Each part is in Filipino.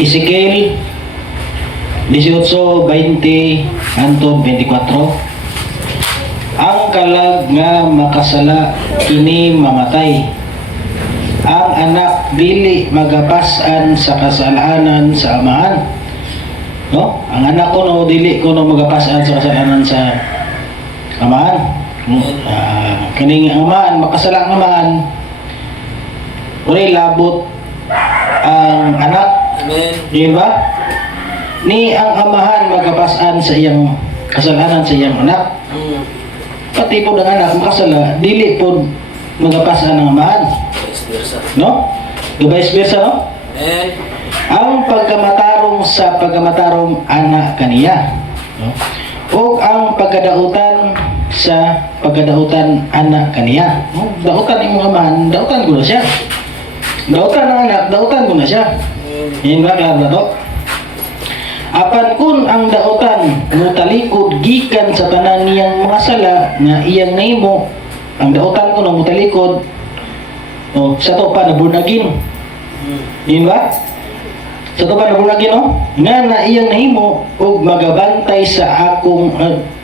Ezekiel 18:20 hangtod 24. Ang kalag nga makasala kini mamatay. Ang anak dili magapasan sa kasalanan sa amahan. No? Ang anak ko no dili ko no magapasan sa kasalanan sa amahan. Kaning amahan makasala ang amahan. Uri labot ang anak. Amen. Di ba? Ni ang amahan magapasan sa iyang kasalanan sa iyang anak. Pati po ng anak makasala, dili po magapasan ng amahan. Vice versa. No? Vice versa, no? Amen. Ang pagkamatarong sa pagkamatarong anak kaniya. No? O ang pagkadautan sa pagkadautan anak kaniya. No? Dautan imong amahan, dautan ko na siya. Dautan ng anak, dautan ko na siya. Yan ba, klaro na to? Apan kun ang dautan mutalikod gikan sa tanan niyang mga sala nga iyang nahimo, ang dautan ko na mutalikod sa to pa nabunagin. Yan ba? Sa to pa nabunagin, no? Nga na iyang nahimo ug magabantay sa akong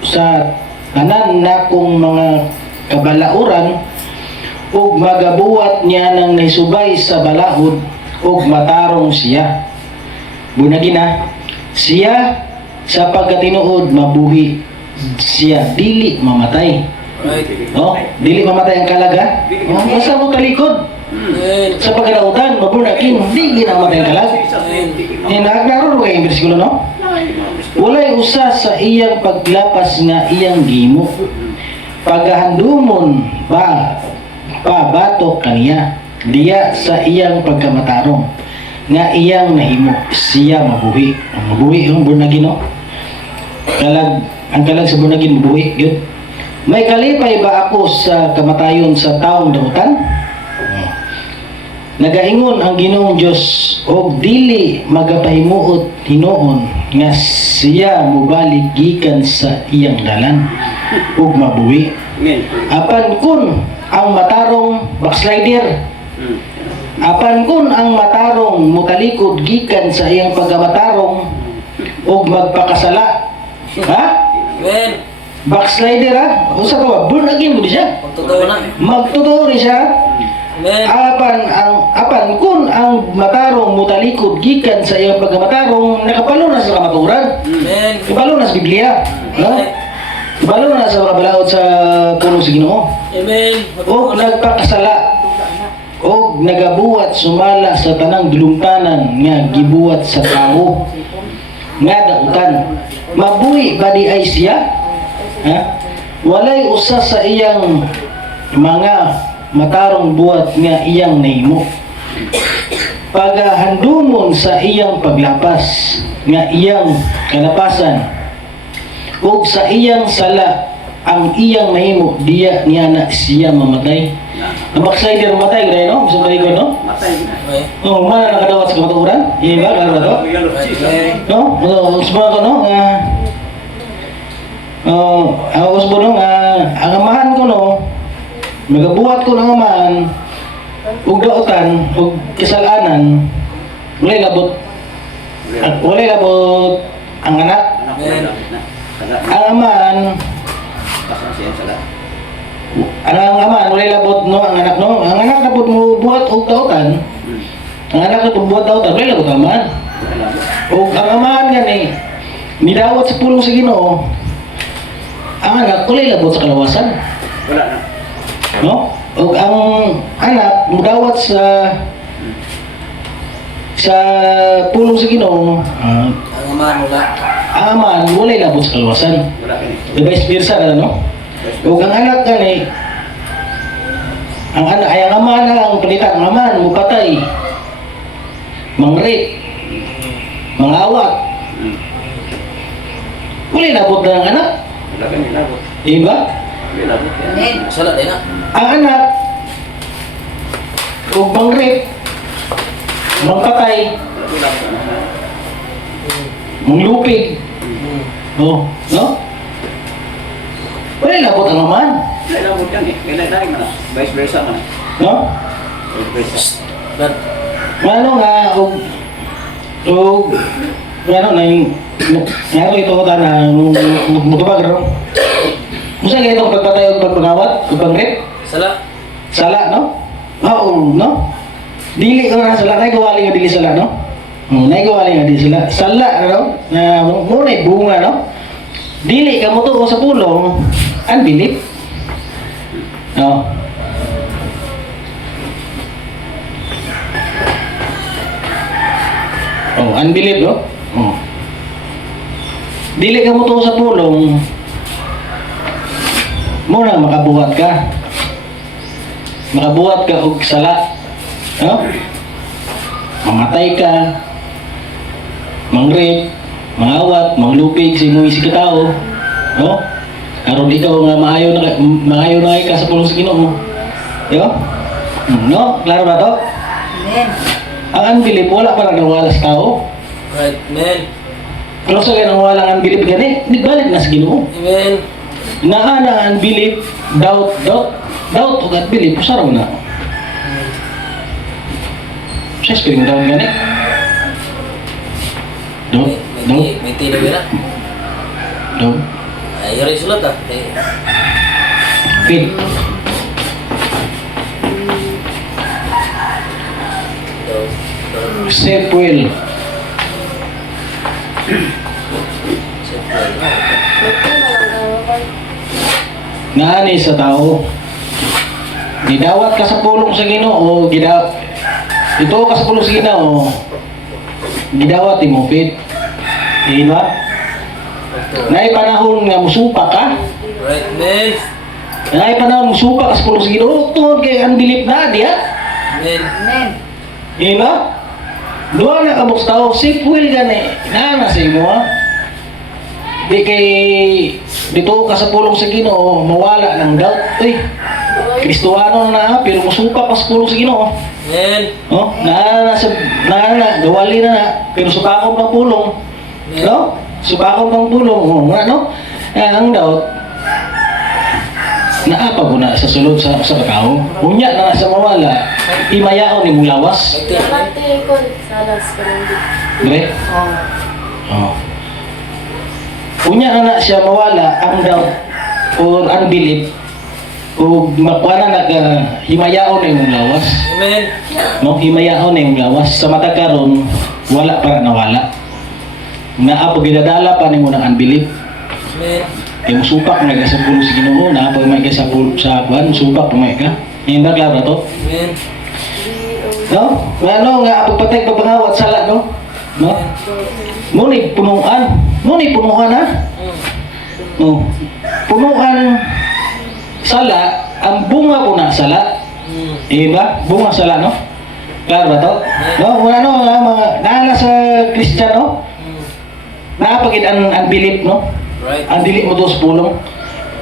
sa tanan nakong mga kabalauran ug magabuhat niya ng naisubay sa balahod ug matarong siya. Bunagin na. Siya sa pagkatinuod mabuhi, siya dili mamatay. Right. No? Dili mamatay ang kalaga. Basta mo talikod. Amen. Sa pagkatautan, mabunagin, dili na mamatay ang kalag. Naglaro ba yung bersikulo, no? Walay usa sa iyang paglapas nga iyang gimo. Pagahandumon ba pabatok kaniya diya sa iyang pagkamatarong nga iyang nahimo siya mabuhi. Ang mabuhi yung bunagin, no? Ang kalag sa bunagin mabuhi yun. May kalipay ba ako sa kamatayon sa taong dautan? Nagaingon ang Ginoong Dios og dili magapahimuot hinuon nga siya mubalik gikan sa iyang dalan ug mabuhi. Apan kun ang matarong backslider, apan kun ang matarong mutalikod gikan sa iyang pagkamatarong ug magpakasala, ha? Amen. Backslider, ha? Usa ka ba? Bunagin mo di siya. Pagtotoo na. Magtotoo rin siya. Amen. Apan kun ang matarong mutalikod gikan sa iyang pagkamatarong nakapalo na sa kamaturan. Amen. Ibalo na sa Biblia, no? Ibalo na sa balaod sa pulong sa Ginoo. Amen. O nagpakasala o nagabuhat sumala sa tanang dulungtanan nga gibuhat sa tao nga dautan. Mabuhi ba di ay siya? Ha? Walay usa sa iyang mga matarong buhat nga iyang nahimo. Pagahandumon sa iyang paglapas nga iyang kalapasan ug sa iyang sala ang iyang nahimo diya niya na siya mamatay. Ang backslider mamatay gaya, no? Gusto kayo, no? Oh, mana nakadawat sa kamaturan? Iya ba? Klaro to? No? Usbo ko, no? Usbo, no? Ang amahan ko, no? Nagabuhat ko ng amahan ug dautan ug kasalanan walay labot ang anak. Ang amahan walay labot, no? Ang anak, no? Ang anak na po mo buhat og dautan. Ang anak na po buhat dautan walay labot ang amahan. Ug ang amahan gani midawat sa pulong sa Ginoo. Ang anak walay labot sa kalawasan. Wala na. No? O ang anak mudawat sa pulong sa Ginoo, Ang amahan wala. ang amahan walay labot sa kalawasan. Wala ka ni. Vice versa na, no? O ang anak gani, ang anak ay ang amahan na ang palitan. Ang amahan mupatay, mangrip, mangawat. Walay labot na ang anak. Wala ka ni labot. Diba? Wala labot yan. Sala din na. Ang anak kung mangrip, mangpatay, Wala labot na. manglupig, no? Wala labot ang amahan, Wala labot yan eh. Kaya nagdaing na. Vice versa man. no? Vice versa. Dad. Ano nga, O, ano na yung, ano ito ko na, mutubag, no? Musa nga itong pagpatay o pagpangawat, pagpangrip? Sala. Sala, no? Oo, no? Dili ko na sala, naigawali nga dili sala, no? Naigawali nga dili sala. Sala, no? Muna bunga, no? Dili ka mo to sa pulong, unbelief. No? Oh, unbelief, no? Oh. Dili ka mo to sa pulong, muna makabuhat ka. Makabuhat ka og sala. No? Mamatay ka, mangrip, mangawat, manglupig sa imong isig katao, no? Aron ikaw nga maayo na ka sa pulong sa Ginoo. Di ba? No? Klaro ba to? Amen. Ang unbelief wala para nawala sa tao. Right, amen. Pero sa ganang wala ang unbelief gani, nagbalik na sa Ginoo. Amen. Naa na unbelief, doubt ug unbelief, usaraw na. Sa spring down gani. May tino na. Doubt. Ay, yun rin sulat ah. Faith. Self will. Naani sa tao. Gidawat ka sa pulong sa Ginoo, ito ka sa pulong sa Ginoo. Gidawat mo faith. Di ba? Naay panahon nga musupa ka. Right, amen. Naay panahon musupa ka sa pulong sa Ginoo, tungod kay unbelief na diha. Amen. Amen. Di ba? Duha na kabuk sa tao, self will gani. Naana sa imo ha. Di kay dito ka sa pulong sa Ginoo, mawala ng doubt. Uy, Kristohano na pero musupa ka sa pulong sa Ginoo. Amen. No? Na, gawali na, pero supakong pang pulong. No? Supakong pang pulong. Oh, ano? Ang doubt, naapag ko na sa sulod sa tao. Unya na sa mawala, imayaon ni mong lawas. Kalate ko salas ka lang dito. Dire? Oh. Unya na siya mawala ang doubt or unbelief o makuha na himayaon na yung lawas. Amen. No, himayaon na yung lawas. Sa mata karon wala para nawala. Naapag ginadala pa nimo ng unbelief. Amen. Yung supak na sa pulo sa Ginoo, naapag may ka sa pulo sa kuan, supak pumay ka. Ngayon ba klaro to? Amen. No? Ano nga pagpatay pagpangawat sala, no? No? Ngunit punuan. Ngunit punuan ha? No. Punuan sala, ang bunga po na sala. Diba? Bunga sala, no? Klaro ba to? No? Ano, mga naala sa Kristiyano, naapagin ang unbelief, no? Right. Ang dili mo to sa pulong.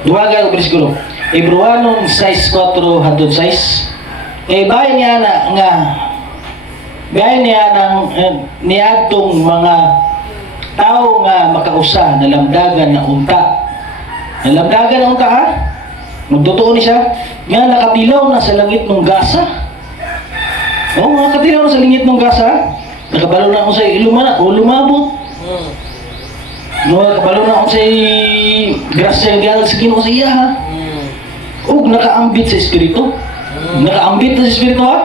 Duwaga ang bersikulo. Hebrewanon 6:4 hangtod 6. Kay bayan niya na nga bayan niya ng niadtong mga tao nga makausa na lamdagan na unta. Na lamdagan na unta ha? Magtotoo ni siya nga nakatilaw na sa langit ng gasa. Oo, nakatilaw na sa langit ng gasa. Nakabalo na ako sa ilumana o lumabot. Mga kabalo na ako sa grasya ng sa Ginoo sa iya ha. Og nakaambit sa Espiritu. Nakaambit na sa Espiritu ha.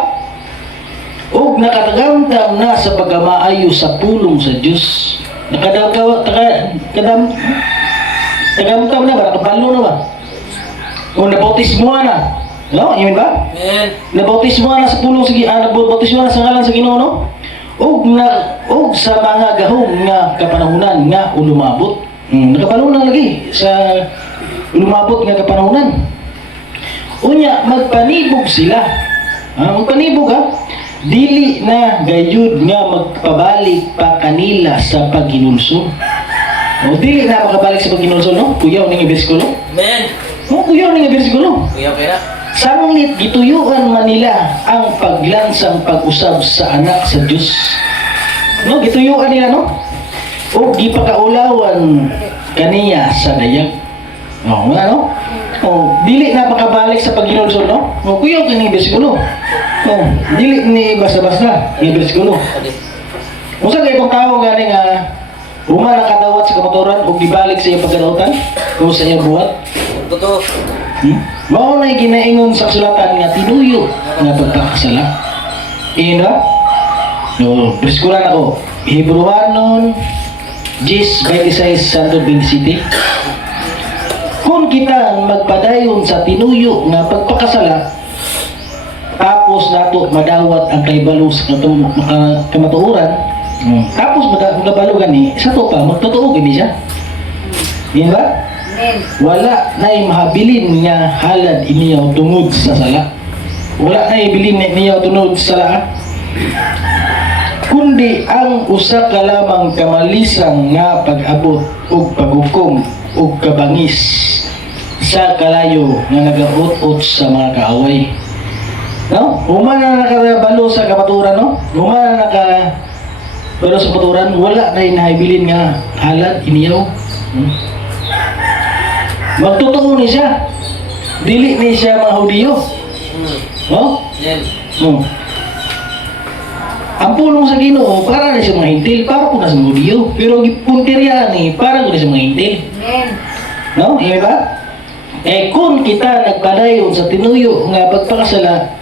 Og nakatagamtam na sa pagkamaayo sa pulong sa Diyos. Tagamtam na ba? Nakabalo na ba? O nabautismo na. No? Yun ba? Amen. Nabautismo na sa pulong sa nabautismo na sa ngalan sa Ginoo no? Og sa mga gahong nga kapanahunan nga ulumabot. Nakabalo na lagi sa ulumabot nga kapanahunan. Unya magpanibog sila. Magpanibog ha. Dili na gayud nga magpabalik pa kanila sa paghinulsol. O dili na makabalik sa paghinulsol no? Kuyaw ning bersikulo. Amen. Kuyaw ning bersikulo. Kuya, kaya. Sanglit gituyuan man nila ang paglansang pag-usab sa anak sa Dios. No, gituyuan nila no. O gipakaulawan kaniya sa dayag. No, ano? O dili na makabalik sa paghinulsol no. O kuyaw kini bersikulo. O dili ni basta-basta ni bersikulo. Usa kay itong tao gani nga uma nakadawat sa kamaturan o gibalik sa iyang pagkadautan o sa iyang buhat. Totoo. Mao na ginaingon sa kasulatan nga tinuyo nga pagpakasala. Iyon ba? No, preskulan ako. Hebrewanon 10:26 Santo 27. Kung kita magpadayon sa tinuyo nga pagpakasala, tapos nato madawat ang kaibalo sa kamatuoran, tapos magabalo gani, sa to pa, magtotoo gini siya. Iyon ba? Wala na mahabilin nga halad iniyaw tungod sa sala. Wala na ibilin niyaw tungod sa sala. Kundi ang usa ka lamang kamalisang nga pag-abot ug paghukom ug kabangis sa kalayo nga nagaut-ut sa mga kaaway. No? Human na nakabalo sa kapaturan, no? Human na nakabalo sa kapaturan, wala na inahibilin nga halad iniyaw. Magtotoo ni siya. Dili ni siya mga Hudiyo. No? Yan. No. Ang pulong sa Ginoo para na sa mga hintil, para po na sa mga Hudiyo. Pero ang punteriya ni para po na sa mga hintil. No? Iya ba? Kung kita nagpadayon sa tinuyo nga pagpakasala,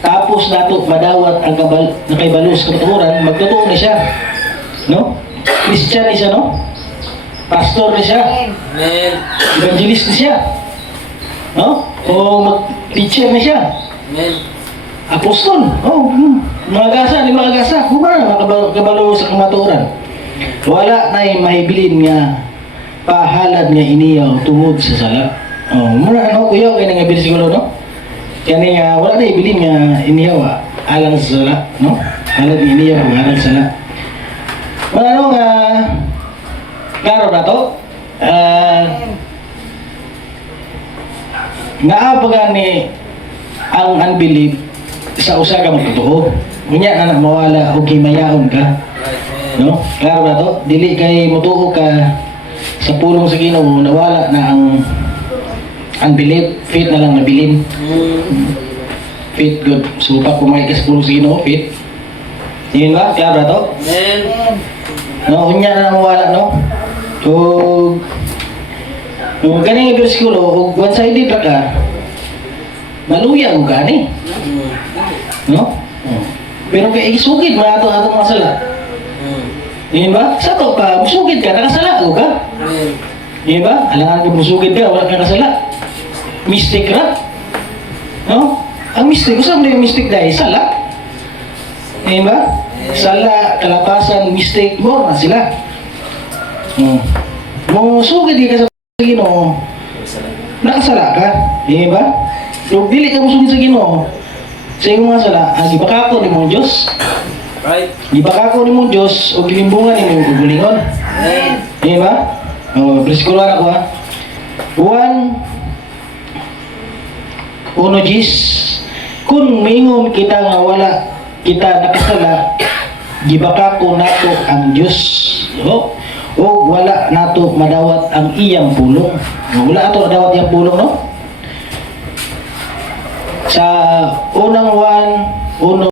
tapos nato madawat ang nakaibalos sa katuran, magtotoo ni siya. No? Christian ni siya, no? Pastor ni siya. Amen. Evangelist ni siya. No? O mag-teacher ni siya. Amen. Apostol. Oh, mga gasa, di mga gasa. Kung ba nakabalo sa kamaturan? Wala na yung mahibilin nga pahalad nga iniyaw tungod sa sala. Oh, muna ano kuya, kaya nga bersikulo, no? Kaya nga, wala na ibilin nga iniyaw alang sa sala, no? Halad nga iniyaw alang sa sala. Mga ano nga, klaro na to, naapagan ni ang unbelief sa usa ka magtotoo. Kunya na mawala o himayaon ka. Right, man. No? Klaro na to, dili kay mutuo ka sa pulong sa Ginoo, nawala na ang unbelief, faith na lang nabilin. Faith good. So pag kumain ka sa pulong sa Ginoo, faith. Yun ba? Klaro na to? Amen. No, kunya na mawala, no? Kung ganing bersikulo, kung one-sided ra ka, maluya mo gani. No? Pero kay isugid mo ato mga sala. Yun ba? Sa to pa, musugid ka, nakasala ko ka. Amen. Yun ba? Alangan ka musugid ka, wala kang kasala. Mistake ra. No? Ang mistake, gusto mo yung mistake dahil sala. Yun ba? Sala, kalapasan, mistake, mo na sila. Musugid ka sa Ginoo, nakasala ka. Yun ba? Kung dili ka musugid sa Ginoo, sa iyong mga sala, gibakako ni mong Diyos. Right. Gibakako ni mong Diyos o gilimbungan ni mong gugulingon. Amen. Di ba? O, preskulan ako ha. 1:10 kung mingon kita nga wala kita nakasala, gibakako nato ang Diyos. O wala nato madawat ang iyang pulong. Wala nato madawat iyang pulong, no? Sa unang 1:1,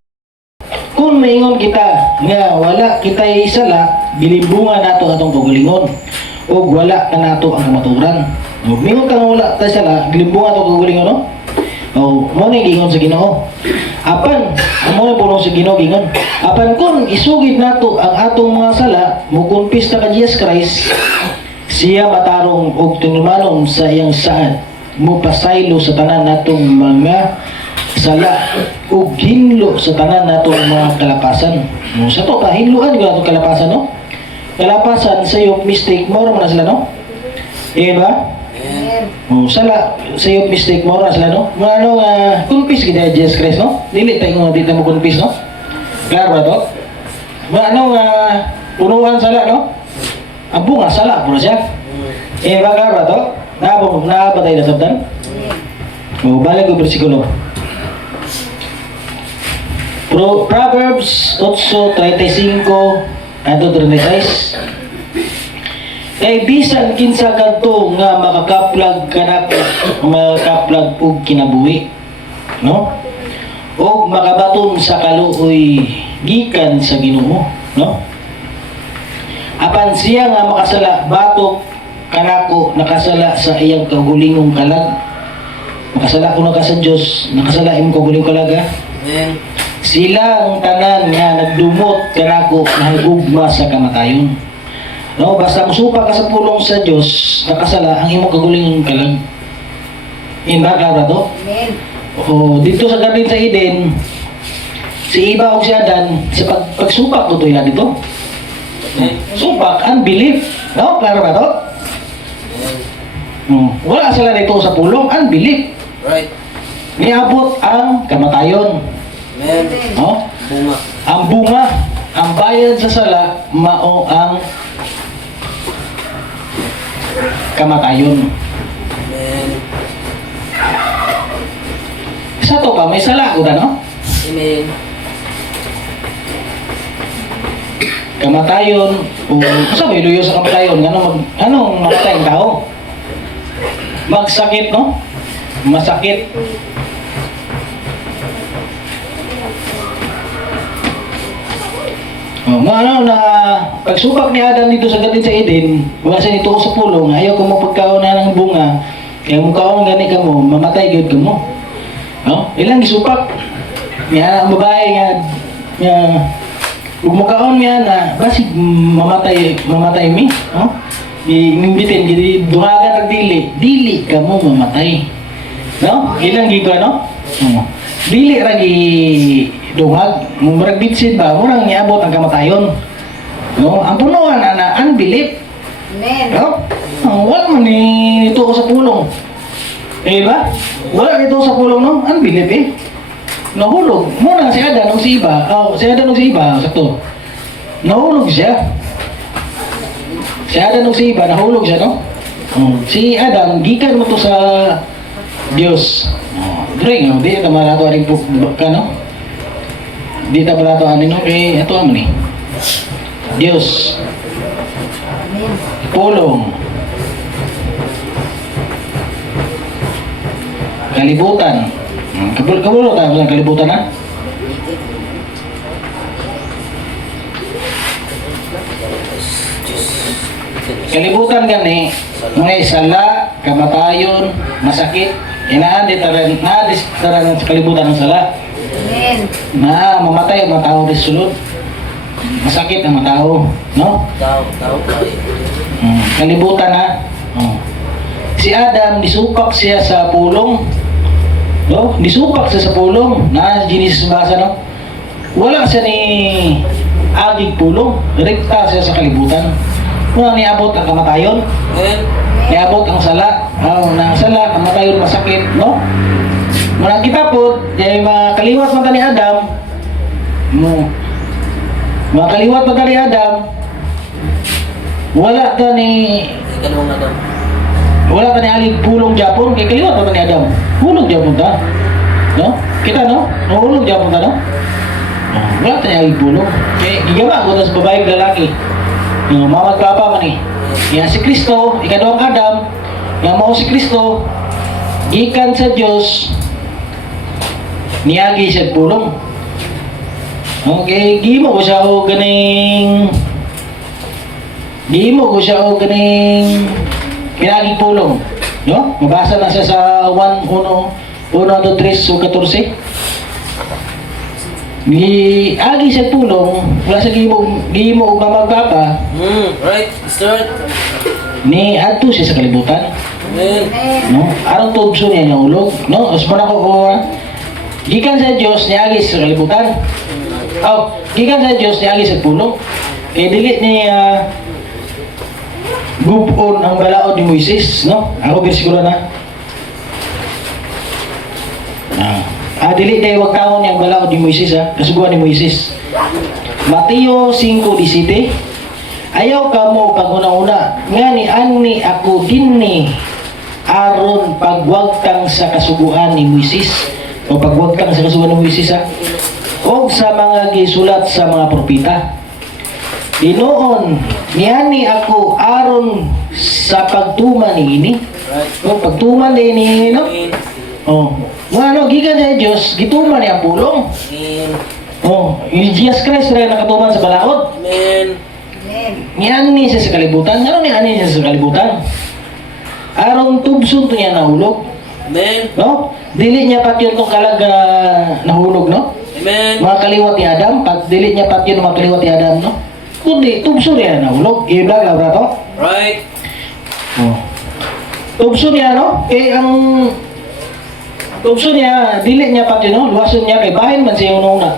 kung maingon kita nga wala kita'y sala, bilimbungan nato atong pagalingon o wala ka nato ang kamaturan. O maingon ka nga wala tayo sala, bilimbungan atong pagalingon, no? O mo na gingon sa Ginoo. Apan mo puno sa Ginoo gingon. Apan kung isugid nato ang atong mga sala, mukumpis ta ka Jesus Christ, siya matarong og tinumanon sa iyang saad, mo pasaylo sa tanan natong mga sala ug hinlo sa tanan natong mga kalapasan. No, sa to pa hinluan ko natong kalapasan, no? Kalapasan sa iyo mistake mo ra na sila, no? Ba? Oh, sala sa iyo mistake mo ra sila, no? Ano nga kunpis kita Jesus Christ, no? Dili tayo dito mo kunpis, no? Klaro ba to? Ano nga punuan sala, no? Ang bunga sala pura siya. Ba klaro ba to? Naabot tayo nasabtan? O, balik ko bersikulo. Proverbs 8:35 ato 36. Kay bisan kinsa kadto nga makakaplag kanako, makakaplag og kinabuhi, no? O makabaton sa kaluoy gikan sa Ginoo, no? Apan siya nga makasala batok kanako nakasala sa iyang kagulingong kalag. Makasala ko na ka sa Diyos, nakasala imong kagulingong kalag ha. Amen. Sila ang tanan nga nagdumot kanako nahigugma sa kamatayon. No, basta musupa ka sa pulong sa Diyos, nakasala ang imong kagulingong kalag. Klaro to? Amen. O dito sa Garden sa Eden, si Eva o si Adan, sa pagsupak ko to ilan dito. Amen. Supak, unbelief. No, klaro ba to? Amen. Wala sila dito sa pulong, unbelief. Right. Niabot ang kamatayon. Amen. No? Bunga. Ang bunga, ang bayad sa sala, mao ang kamatayon. Amen. Sa to pa, may sala ko na, no? Amen. Kamatayon, o sa may luyo sa kamatayon, anong mamatay ang tao? Magsakit, no? Masakit. Ano na pagsubak ni Adam dito sa Garden sa Eden, wala siya nito sa pulong, ayaw ko mo pagkaon na ng bunga, kaya mo kaon gani ka mo, mamatay gyud ka mo. No? Ilang gisupak. Nga ang babae nga ug mo kaon niya na basig mamatay mi, no? Imimbitin gidi dungagan og dili ka mo mamatay. No? Ilang giba no? Dili ra gi dungag, murag bitsin ba, murang niabot ang kamatayon. No? Ang punuan na unbelief. Amen. No? Wala man ni ito sa pulong. Eh ba? Wala nito sa pulong no? Unbelief eh. Nahulog. Muna si Adan o si Iba. Si Adan o si Iba, sakto. Nahulog siya. Si Adan o si Iba, nahulog siya, no? Si Adam, gikan mo to sa Diyos. Drink, no? Di ito malato aning ka, no? Di ito malato aning, no? Eh, ito naman eh. Diyos. Amen. Pulong. Kalibutan. Kabul tayo sa kalibutan ha? Kalibutan gani, mga sala, kamatayon, masakit, inaan di taran sa kalibutan ng sala. Amen. Na mamatay ang mga tao di sulod. Masakit ang mga tao, no? Tao tayo. Kalibutan ha? Si Adam, disupak siya sa pulong. No? Disupak siya sa pulong. Na Genesis basa, no? Wala siya ni agig pulong. Rekta siya sa kalibutan. Wala niabot ang kamatayon. Amen. Niabot ang sala. Nang sala, kamatayon masakit, no? Muna kita po, mga kaliwat mata ni Adam. Mga kaliwat mata ni Adam. Wala ta ni Ikalawang Adam. wala ka ni aling pulong Japon, kaya kaliwat pa ni Adam. Hulog Japon ta. No? Kita no? Hulog Japon ta no? Wala ka ni aling pulong. Kaya gigawa ko sa babae lalaki. Yung mamad papa man eh. Yan si Kristo, ikaduang Adam, yang mao si Kristo, gikan sa Dios niagi siya pulong. Okay, gimo ko siya o ganing pinaging pulong. No? Mabasa na siya sa 1, 1, 2, 3, o 14. Agi siya pulong, wala sa gimo o magpapa, Right. Start. ni adto siya sa kalibutan. Amen. No? Arang tugso niya niya ulog. No? Asman ako o gikan sa Diyos niya agi sa kalibutan. Gikan sa Diyos niya agi sa pulong. Dili ni gubon ang balaod ni Moises, no? Ako bersikulo na. Dili day wag taon yang balaod ni Moises ha, kasuguan ni Moises. Mateo 5:17. Ayaw ka mo pag-una-una, nga ni ani ako dinni aron pagwagtang sa kasuguan ni Moises o pagwagtang sa kasuguan ni Moises ha, o sa mga gisulat sa mga propeta. Dinoon, niyani ako aron sa pagtuman ni ini. Right. O pagtuman ni ini, no? Amen. Ano, gikan sa Diyos, gituman niya ang pulong. Amen. Yung Jesus Christ rin nakatuman sa balaod. Amen. Amen. niani siya sa kalibutan. Ano niani siya sa kalibutan? Aron tubson to niya nahulog. Amen. No? Dili niya pat yun tong kalag nahulog, no? Amen. Mga kaliwat ni Adam, pag dili niya pat yun mga kaliwat ni Adam, no? Kundi, tubso niya nahulog. Iblag, labra to? Right. Oh. Tubso niya, no? Ang tubso niya, dili niya pat yun, no? Luwason niya, kay bahin man siya una-una.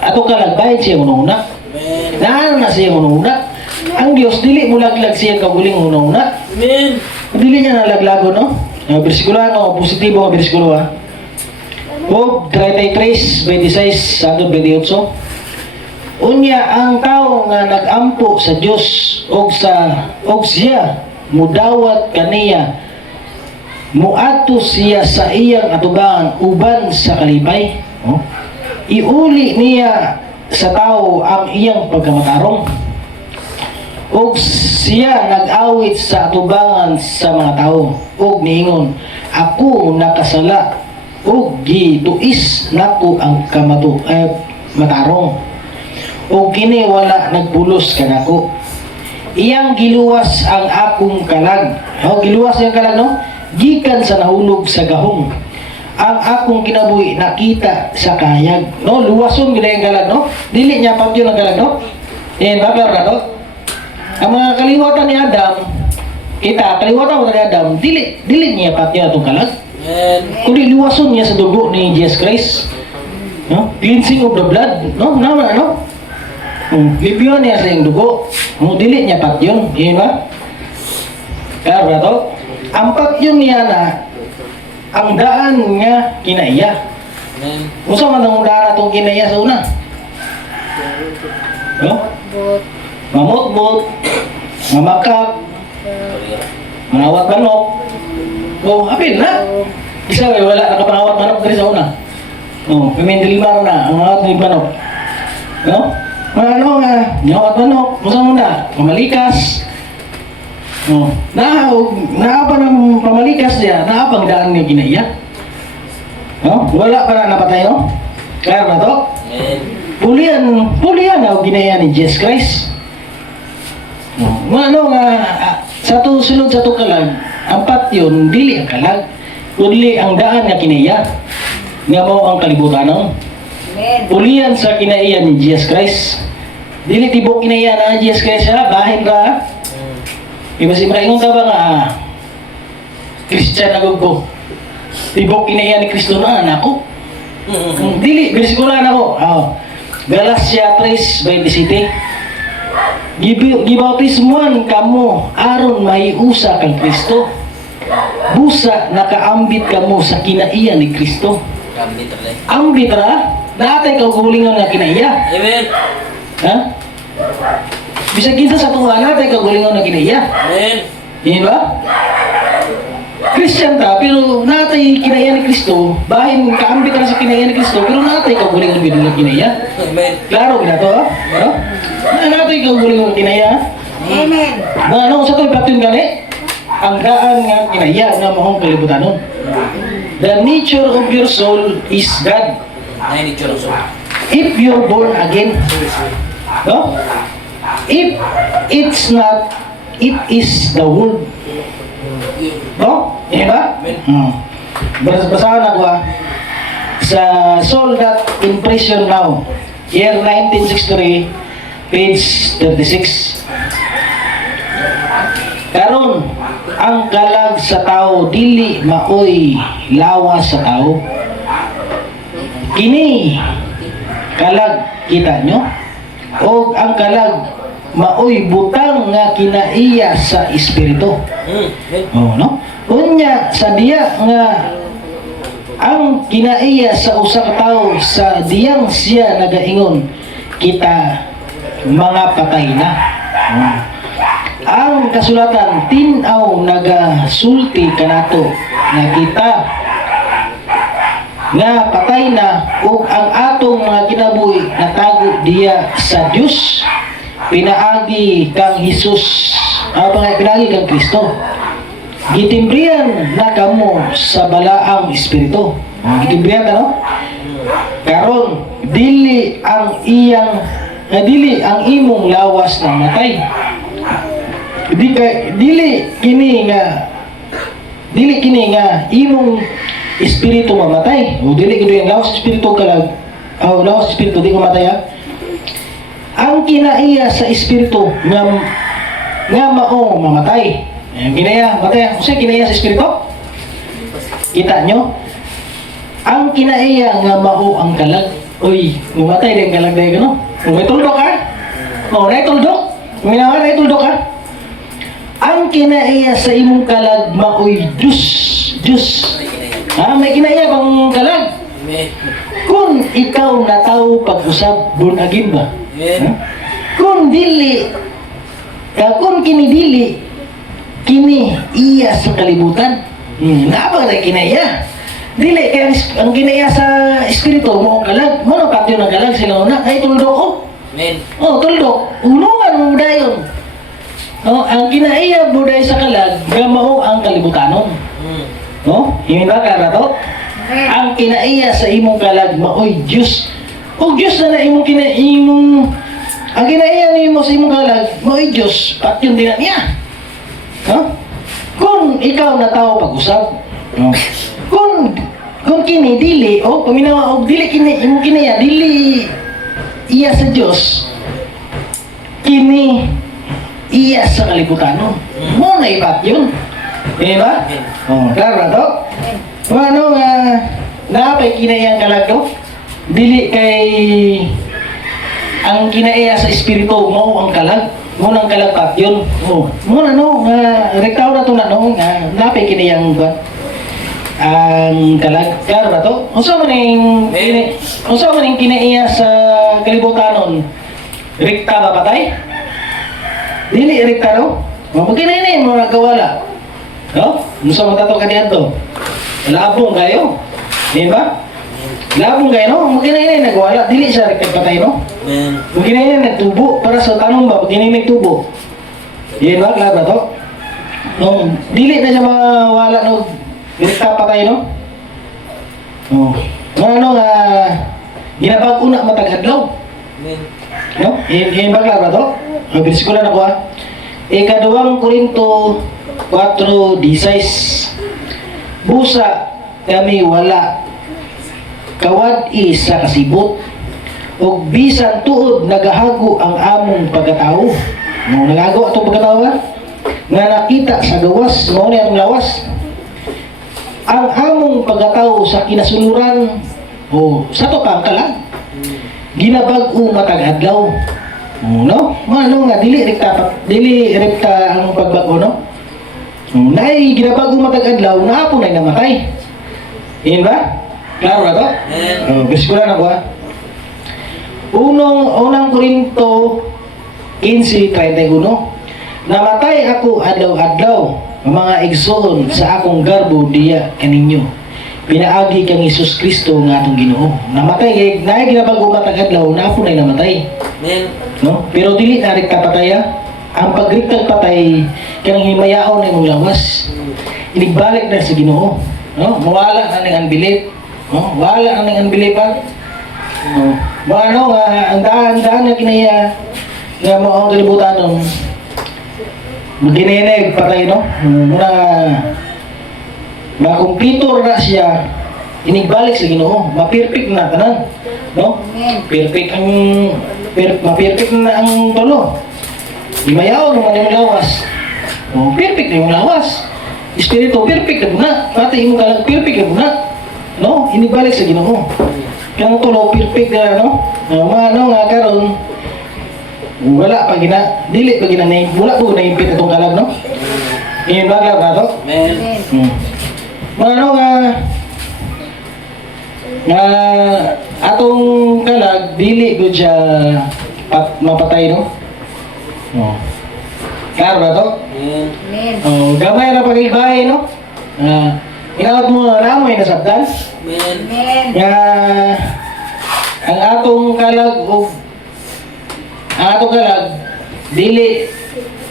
Ato kalag, bahin siya una-una. Amen. Naan na siya una-una. Ang Diyos, dili mo laglag siya kaguling una-una. Amen. Dili niya nalaglago, no? Bersikulo, no? Positibo ang bersikulo, ha? Job 33, 26, 28. Unya ang tao nga nagampo sa Dios og siya mudawat kaniya muadto siya sa iyang atubangan uban sa kalipay. Oh? Iuli niya sa tao ang iyang pagkamatarong. Og siya nag-awit sa atubangan sa mga tao og niingon, ako nakasala og gituis nako ang matarong. O kini wala nagbulos kanako. Iyang giluwas ang akong kalag. O giluwas ang kalag, no? Gikan sa nahulog sa gahong. Ang akong kinabuhi nakita sa kayag. No, luwason gid ang kalag, no? Dili niya pag yun ang kalag, no? Bakar na to. Ang mga kaliwatan ni Adam, kita kaliwatan mo ni Adam, dili niya pat yun atong kalag. Amen. Kundi luwason niya sa dugo ni Jesus Christ. No? Cleansing of the blood. No? Naman, ano? Libyan niya sa iyong dugo. Dili niya pat yun. Yun ba? Kaya ba to? Ang pat yun niya na ang daan nga kinaiya. Amen. Musa man ang daan atong kinaiya sa una? No? But, Mamot-mot, mamakak, mangawat manok. Hapin na. Isa wala nakapangawat manok dari sa una. Pimindilima na ang awat ng manok. No? Ano nga, ngawat manok, musa muna, pamalikas. Naapa ng pamalikas niya, naapang daan niya ginaya. No? Wala pa na napatay, no? Kaya na to? Amen. Pulian na ginaya ni Jesus Christ. Ano nga, sa sulod sa kalag, ang pat yun, dili ang kalag, kundi ang daan nga kinaya. Nga mo ang kalibutan nun. Amen. Pulian sa kinaiya ni Jesus Christ. Dili tibok kinaiya na Jesus Christ, ha? Bahin ka, ha? Iba si Maringon ka ba nga, Christian na gugo. Tibok kinaiya ni Kristo na, anak ko. Dili, binisikulan ako. Galatia 3:27. Gibautismuan kamo aron maiusa kang Kristo. Busa nakaambit kamo sa kinaiya ni Kristo. Gambit rin. Ambit ra, natay kang gulingon nga kinaiya. Amen. Ha? Bisag kita sa tunga natay kang gulingon nga kinaiya. Amen. Di ba? Christian ta, pero natay kinaiya ni Kristo. Bahin kaambit ra sa kinaiya ni Kristo, pero natay kang gulingon nga kinaiya. Amen. Klaro gina to, ha? Ano? Natay kang gulingon nga kinaiya. Amen. Ano sa to'y patin gani? Ang daan nga kinaiya nga mahong kalibutan nun. The nature of your soul is God. Ay, ni Choroso. If you're born again, no? If it's not, it is the word. No? Yan ba? Basahan ako sa Soul That in Prison Now, year 1963, page 36. Karon ang kalag sa tao dili maoy lawas sa tao. Kini kalag kita nyo o ang kalag maoy butang nga kinaiya sa espiritu. No? Unya sa diya nga ang kinaiya sa usa ka tawo sa diyang siya nagaingon kita mga patay na. Ang kasulatan tinaw nagasulti kanato na kita nga patay na ug ang atong mga kinabuhi natago diya sa Dios pinaagi kang Hesus pinaagi kang Kristo gitimbrihan na kamo sa balaang espiritu. Gitimbrihan ka, no? Karon dili ang iyang nga dili ang imong lawas na matay. Dili kini nga imong espiritu mamatay. O dili gid yung lawas espiritu kalag. Lawas espiritu di ko matay ha. Ang kinaiya sa espiritu nga mao mamatay. Ang kinaiya matay. Usa kinaiya sa espiritu? Kita nyo? Ang kinaiya nga mao ang kalag. Uy, mamatay din kalag dahil gano. May tuldok ha? O, may tuldok? Minawa, may tuldok ha? Ang kinaiya sa imong kalag maoy Diyos. Diyos. May kinaiya bang kalag? Amen. Kung ikaw na tao pag-usap, born again ba? Amen. Kung dili, kung kinidili, kini iya sa kalibutan. Naabang na kinaiya. Dili, kaya ang kinaiya sa espiritu mo ang kalag. Mano patyo ng kalag sila una? Ay, tuldok o. Amen. Tuldok. Ulungan mo dayon. Ang kinaiya buday sa kalag, gamao ang kalibutanon. Hindi ba kaya to? Amen. Ang kinaiya sa imong kalag, maoy Diyos. O Diyos na imong ang kinaiya nimo sa imong kalag, maoy Diyos, patyon din na niya. Kung ikaw na tao pag-usap, kung kini dili, paminawa, dili kini, imong kinaiya, dili iya sa Diyos, kini iya sa kalibutan mo na ipat yun. Di ba? Klaro na to? Ano nga, napay kinayang kalag to? Dili kay ang kinaiya sa espiritu mo ang kalag. Mo nang kalagpat yun. Muna rektaw na to na napay kinayang ba? Ang kalag. Klaro na to? Unsa man yung kinaiya sa kalibutanon? Rekta ba patay? Dili rekta no? Magkinainin mo nagkawala. Musa matato ka diyan to. Labong kayo. Di ba? Labong kayo no? Magkinainin nagwala. Dili siya rekta patay no? Amen. Magkinainin nagtubo. Para sa tanong ba, magkinainin nagtubo. Di ba? Klaro to? Dili na siya mawala no? Rekta patay no? Ginabag una matag-adlaw. Amen. No? Yan ba klaro to? Bersikulan ako ha. Ika-2 Korinto 4:16. Busa kami wala kawad-i sa kasibot ug bisan tuod nagahago ang among pagkatao. Nagahago atong pagkatao ha? Nga nakita sa gawas, mao ni atong lawas. Ang among pagkatao sa kinasuluran sa to pa ang kalag. Ginabag-o matag-adlaw. No? Nga dili rekta ang pagbago no? Nay ginabag-o matag-adlaw na hapon ay namatay. Yan ba? Klaro na to? Bersikulan ako ha. Unang Korinto 15:31. Namatay ako adlaw-adlaw mga igsoon sa akong garbo diya kaninyo. Pinaagi kang Hesus Kristo nga atong Ginoo. Namatay kay naay ginabag-o matag-adlaw na hapon ay namatay. Amen. No? Pero dili na rekta pataya. Ang pagriktag patay kanang himayaon na imong lawas. Inigbalik na sa Ginoo. No? Mawala na ning unbelief. No? Wala na ning unbelief pa. No? Ang daan na kinaya nga mo ang kalibutan magineneg patay no. Muna makumpletor na siya inigbalik sa Ginoo. Ma-perfect na tanan. No? Perfect ma-perfect na ang tulo. Imayaw naman yung lawas. Perfect na yung lawas. Espiritu, perfect na muna. Pati yung kalag, perfect na muna. No? Inibalik sa Ginoo. Kaya ang tulo, perfect na, no? Nga karon wala pa dili pa wala po na-impit itong kalag, no? Iyon ba, kalag na to? Amen. Nga atong kalag, dili ko siya mapatay, no? Klaro ba to? Amen. Gamay na pag-ibahay, no? Inawat mo na namoy na sabdan. Amen. Nga ang atong kalag dili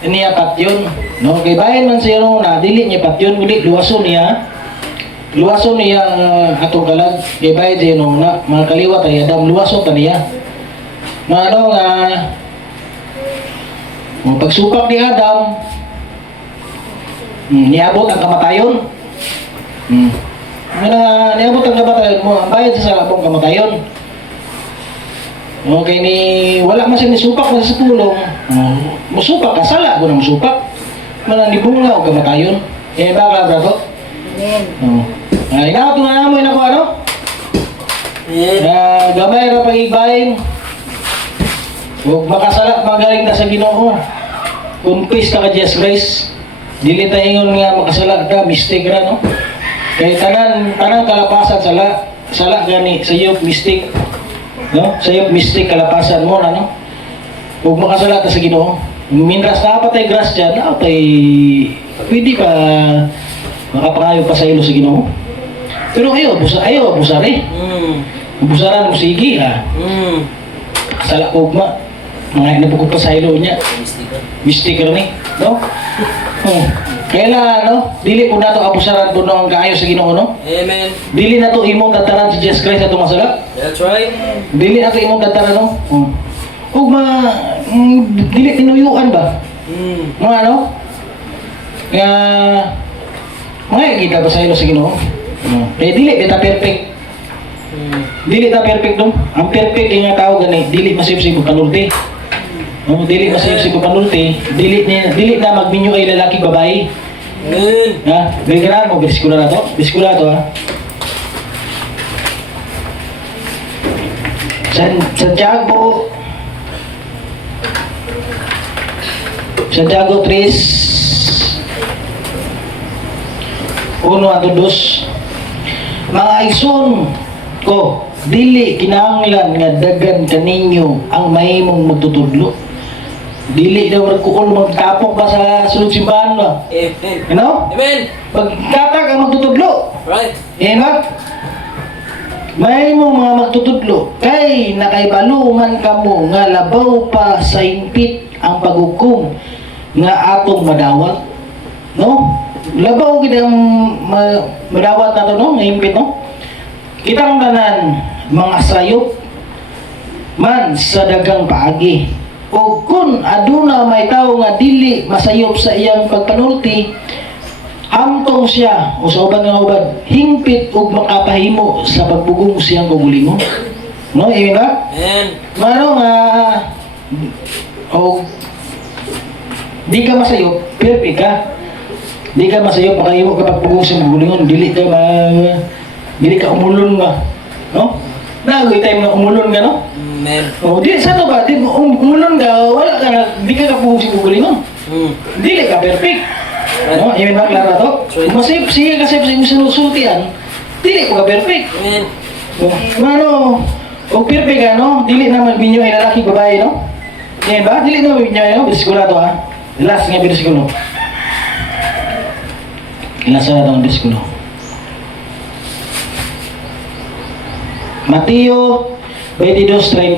niya patyon, no? Kay bayan man siya na dili niya patyon, kundi luwason niya atong kalag. Kay bayan siya na mga kaliwat ay adam luwason ta niya. Nga ano nga, ang pagsupak ni Adam, niabot ang kamatayon. Nga niabot ang kamatayon mo, ang bayad sa salabong kamatayon. Okay ni, wala man siya nisupak na sa pulong, musupak ka, sala ko na musupak. Mananibunga o kamatayon. Eh, baka brato? Amen. Inaot nga namin ako ano? Gamay ra pag-ibayin. Huwag makasala, magaling na sa Ginoo. Confess ka Jesus Christ. Dili ta ingon nga makasala ka, mistake ra no. Kay tanan kalapasan sala gani sa iyo mistake. No? Sa iyo mistake kalapasan mo na no. Huwag makasala ta sa Ginoo. Minras na patay grasya, na patay pwede ka makapangayo pa sa ilo sa Ginoo. Pero ayaw abusari. Abusaran mo sige ha. Sala ko ma. Mga inabukod pa sa ilo niya. Mistake ni, no? Kaya na, no? Dili po na ito abusaran po ang kaayo sa Ginoo, no? Amen. Dili na ito imong tataran si Jesus Christ at masala. That's right. Dili na ito imong tataran, no? Huwag dili tinuyuan ba? Mga ano? Kaya, mga kita ba sa ilo sa Ginoo? Kaya dili, kita perfect. Dili ta perfect dong. Ang perfect nga tao gani, dili masip-sip panulti. Dili masip-sip panulti, dili na magminyo ay lalaki babae. Ha? Bigyan mo biskula na to. Biskula to ha. Santiago 3 1 at 2. Mga igsoon ko, dili kinahanglan nga daghan kaninyo ang mahimong magtutudlo. Dili daw magkuol magtapok ba sa sulod simbahan ba? Amen. Ano? Amen. Pagkatag ang magtutudlo. Right. Ba? Mahimong mga magtutudlo kay nakaibalungan kamo nga labaw pa sa impit ang paghukom nga atong madawat. No? Labaw gid ang madawat nato no, nga impit no. Kitang tanan mga sayop man sa dagang paagi. O kung aduna may tao nga dili masayop sa iyang pagpanulti, hamtong siya o sa ubang nga ubad hingpit ug makapahimo sa pagbugong siyang kagalingon. No, amen ba? Amen. Mano nga o di ka masayop, perfect ka. Di ka masayop, makahimo ka pagbugong siyang kagalingon, dili ka umulon nga, no? Nagoy time na umulon nga, no? Amen. O, di, sa to ba? Di, umulon ka, wala ka na, di ka kapugong si kukulingon. Dili ka perfect. No? Amen ba, klaro to? Right. Masip, sige kasi sa iyong sinusultian, dili ko ka perfect. Amen. O, ano, o perfect ka, no? Dili na magbinyo ay lalaki, babae, no? Amen ba? Dili na magbinyo ay, no? Bisikula to, ha? Last nga, bisikula. Last na itong bisikula. Mateo 22:30.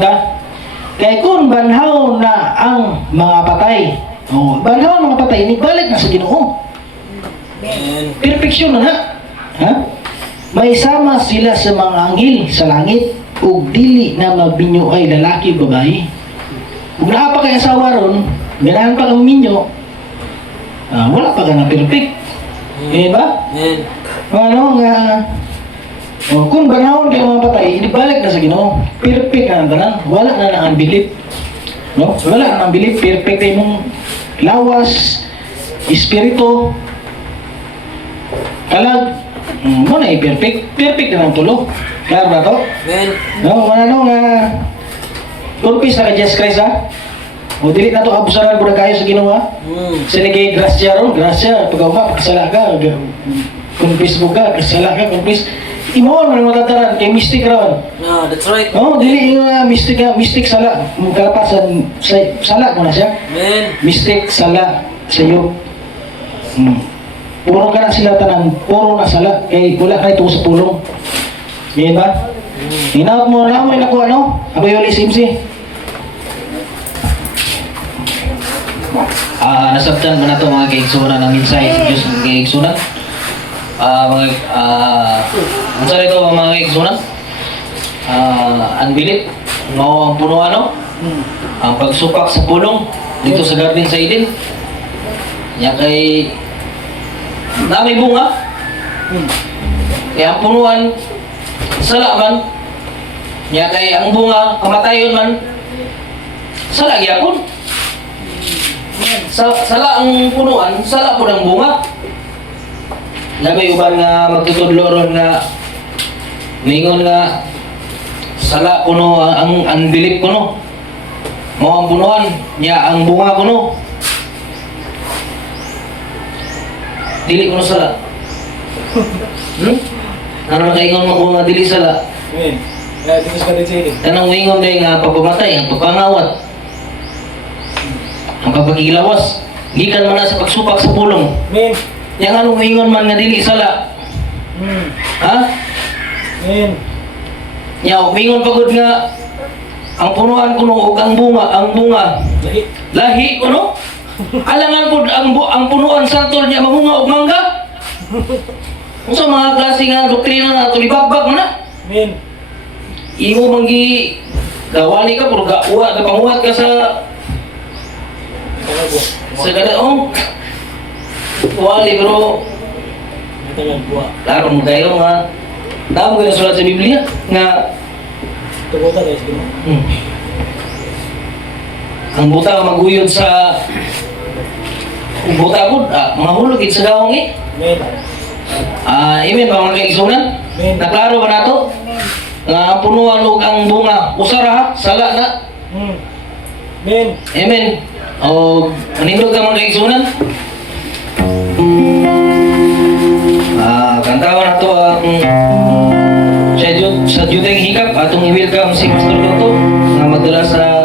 Kay kung banhaw na ang mga patay, banhaw ang mga patay, ibalik na sa Ginoo. Amen. Perfeksyon na na. Ha? May sama sila sa mga anghel sa langit ug dili na magbinyo ay lalaki babae. Kung naa pa kay asawa ron, ganahan pa ang minyo, wala pa ka na perfect. Ba? Amen. Ano nga, kung banahon kayo mga patay, inibalik na sa Ginoo. Perfect na ang tanan. Wala na ang unbelief. No? Wala na ang unbelief. Perfect na yung lawas, espiritu, kalag. Mo na perfect. Perfect na ang tulo. Klaro ba to? Amen. No? Ano nga, confess na ka Jesus Christ ha? O dili na to abusaran po na kayo sa Ginoo ha? Sila kay grasya ron. Grasya. Pag ako pakasala ka, confess mo ka, kasala ka, confess. Imo man matataran kay mystic ron. No, that's right. Oh, dili mystic sala. Mugkapasan sala mo na siya. Amen. Mystic sala sa iyo. Puro ka na sila tanan, puro na sala kay wala kay tuwa sa pulong. Yan ba? Hinaot mo na mo nako ano? Abayoli simsi. Nasabtan mo na ito mga kaigsunan ng mensahe sa Diyos ng kaigsunan. Ang sarili ito mga kaigsunan, unbelief, no ang puno ano, Ang pagsupak sa pulong dito sa Garden sa Eden. Nya kay dami bunga. Kaya ang punuan sala man. Nya kay ang bunga kamatayon man. Sala gyapon. Sala ang punuan, sala po ng bunga. Labay uban nga magtutudlo ron nga ningon nga sala kuno ang dilip kuno. Mo ang punuan nya ang bunga kuno. Dili kuno sala. Ano na kaingon mo kung nga dili sala? Amen. Kaya dito sa Garden sa Eden. Kanang ingon day nga pagpamatay, ang pagpangawat. Ang pagpagilawas. Gikan man na sa pagsupak sa pulong. Amen. Yang anong ingon man nga dili sala. Ha? Amen. Nya mingon pagod nga ang punuan kuno ug ang bunga Lahi. lahi kuno. Alangan pud ang punuan santol niya mamunga og mangga. Unsa mga klase nga doktrina na to libagbag man na. Amen. Imo manggi gawali ka puro gauwa ka panguhat ka sa Talago. gadaong. Wali bro. Matagal buwa. Laro mo kayo nga damo ka sulat sa Biblia nga Tubuta guys. ang buta maguyod sa buta po, mahulog it sa gawang eh. Amen. Amen ba mga kaigsunan? Amen. Naklaro ba na to? Nga ang punuan ug ang bunga, usara ha, sala na. Amen. Amen. O manindog ka mga kaigsunan? Kantawan na to ang sa Judeng Hikap, atong i-welcome si Pastor Dotto nga magdala sa